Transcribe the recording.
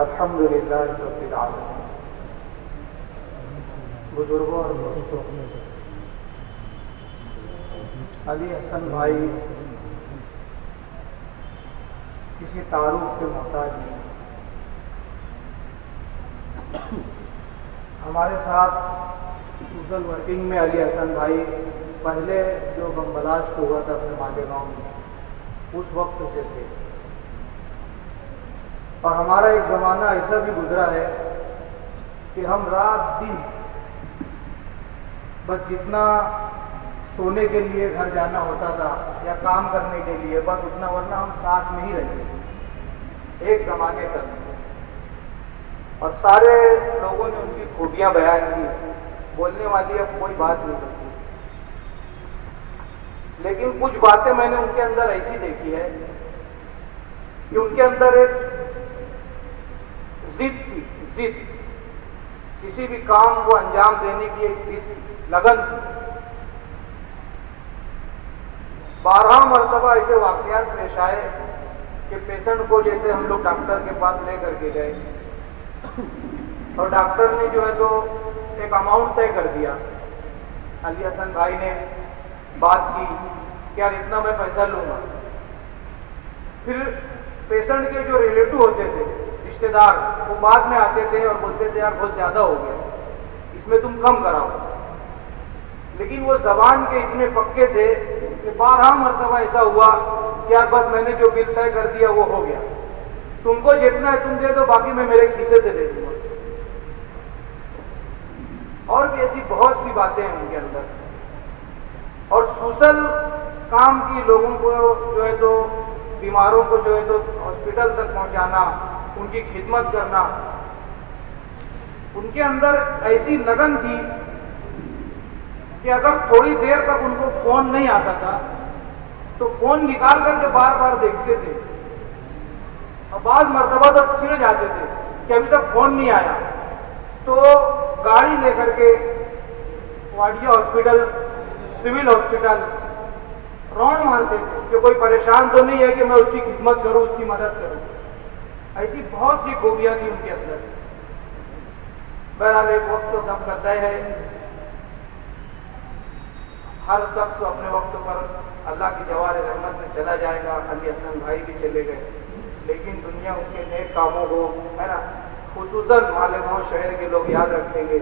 الحمدللہ رب العالمین۔ بزرگوں اور دوستوں، علی حسن بھائی کسی تعارف کے محتاج نہیں۔ ہمارے ساتھ سوشل ورکنگ میں علی حسن بھائی پہلے جو بم بلاسٹ ہوا تھا اپنے مالیگاؤں میں، اس وقت سے تھے، اور ہمارا ایک زمانہ ایسا بھی گزرا ہے کہ ہم رات دن بس جتنا سونے کے لیے گھر جانا ہوتا تھا یا کام کرنے کے لیے بس اتنا، ورنہ ہم ساتھ میں ہی رہتے ایک زمانے تک، اور سارے لوگوں نے ان کی خوبیاں بیان کی، بولنے والی اب کوئی بات نہیں ہوتی، لیکن کچھ باتیں میں نے ان کے اندر ایسی دیکھی ہے کہ ان کے اندر ایک ضد تھی، ضد، کسی بھی کام کو انجام دینے کی ایک ضد تھی، لگن تھی۔ 12 مرتبہ ایسے واقعات پیش آئے کہ پیشنٹ کو جیسے ہم لوگ ڈاکٹر کے پاس لے کر کے گئے اور ڈاکٹر نے جو ہے تو ایک اماؤنٹ طے کر دیا، علی حسن بھائی نے بات کی کہ یار اتنا میں پیسہ لوں گا، پھر پیشنٹ کے جو ریلیٹو ہوتے تھے، رشتہ دار، وہ بعد میں آتے تھے اور بولتے تھے یار بہت زیادہ ہو گیا، اس میں تم کم کراؤ، لیکن وہ زبان کے اتنے پکے تھے کہ 12 مرتبہ ایسا ہوا کہ یار بس میں نے جو بل طے کر دیا وہ ہو گیا، تم کو جتنا ہے تم دے دو، باقی میں میرے کھیسے سے دے دوں گا۔ اور بھی ایسی بہت سی باتیں ہیں ان کے اندر، اور سوشل کام کی، لوگوں کو جو ہے تو بیماروں کو جو ہے تو ہاسپٹل تک پہنچانا، ان کی خدمت کرنا، ان کے اندر ایسی لگن تھی کہ اگر تھوڑی دیر تک ان کو فون نہیں آتا تھا تو فون نکال کر کے بار بار دیکھتے تھے، اور بعض مرتبہ تو چڑ جاتے تھے کہ ابھی تک فون نہیں آیا، تو گاڑی لے کر کے Wadia hospital, civil hospital round مارتے تھے کہ کوئی پریشان تو نہیں ہے کہ میں اس کی خدمت کروں، اس کی مدد کروں۔ ایسی بہت سی خوبیاں تھی ان کے اندر۔ بہرحال ایک وقت تو سب کرتا ہے، ہر شخص اپنے وقت پر اللہ کی جوار رحمت میں چلا جائے گا۔ علی حسن بھائی بھی چلے گئے، لیکن دنیا ان کے نیک کاموں کو، ہے نا، خصوصاً مالیگاؤں شہر کے لوگ یاد رکھیں گے۔